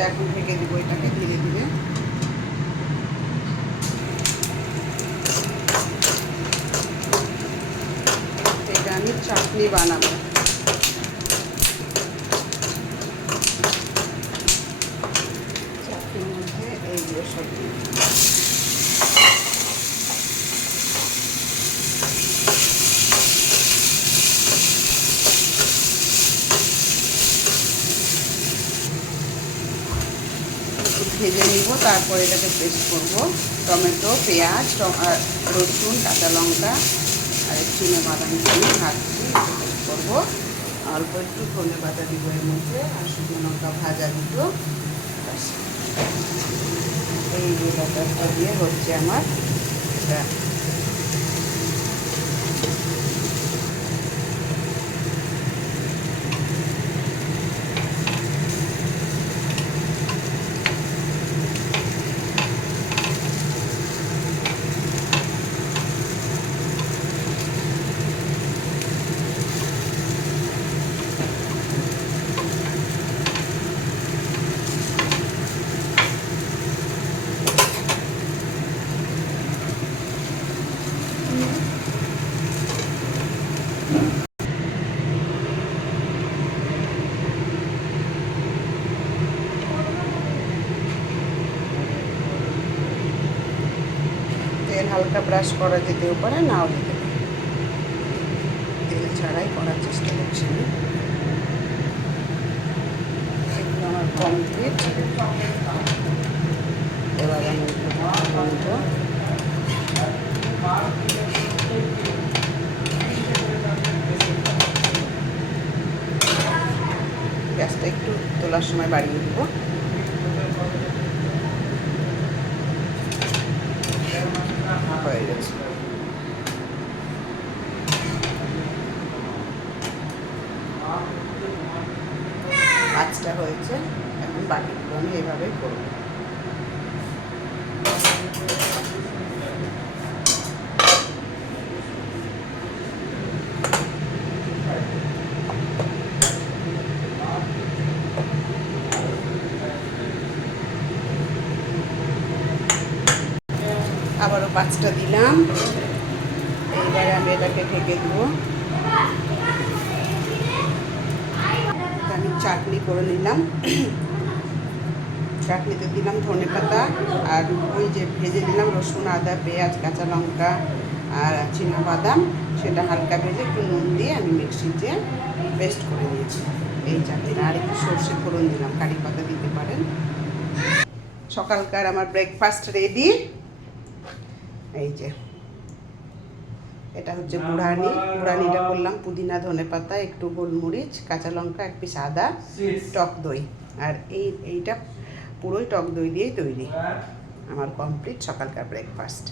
কিছুটা এখন ঢেকে দিব এটাকে ধীরে ধীরে। এটা আমি চাটনি বানাবো। চাটনির মধ্যে এইগুলো সব ভেজে নিব, তারপরে এটাকে পেস্ট করব। টমেটো, পেঁয়াজ, রসুন, কাঁচা লঙ্কা আর চিনেবাদাম দিয়ে ভাজছি, পেস্ট করবো। অল্প একটু ধনে পাতা দিব এর মধ্যে, আর শুকনো লঙ্কা ভাজা দিব। এই যে বাটারটা দিয়ে হচ্ছে আমার এটা। তেল হালকা ব্রাশ করা যেতেও পারে, নাও যেতে পারে, তেল ছাড়াই করার চেষ্টা করছি। এগুলো আমার কমপ্লিট। এবার আমি গ্যাসটা একটু তোলার সময় বাড়িয়ে দিব। হয়ে গেছে। কাজটা হয়েছে, এখন বাকিগুলো আমি এভাবেই করবো। আবারও 5টা দিলাম। এইবারে আমি এটাকে ঢেকে দেবো। আমি চাটনি করে নিলাম। চাটনিতে দিলাম ধনে পাতা, আর ওই যে ভেজে দিলাম রসুন, আদা, পেঁয়াজ, কাঁচা লঙ্কা আর চিনাবাদাম, সেটা হালকা ভেজে একটু নুন দিয়ে আমি মিক্সিতে পেস্ট করে নিয়েছি এই চাটনিটা। আর একটু সর্ষে ফোড়ন দিলাম, কারি পাতা দিতে পারেন। সকালকার আমার ব্রেকফাস্ট রেডি। এই যে এটা হচ্ছে বুড়ানিটা করলাম পুদিনা, ধনে পাতা, একটু গোলমরিচ, কাঁচা লঙ্কা, 1 পিস আদা, টক দই। আর এইটা পুরোই টক দই দিয়েই তৈরি। আমার কমপ্লিট সকালকার ব্রেকফাস্ট।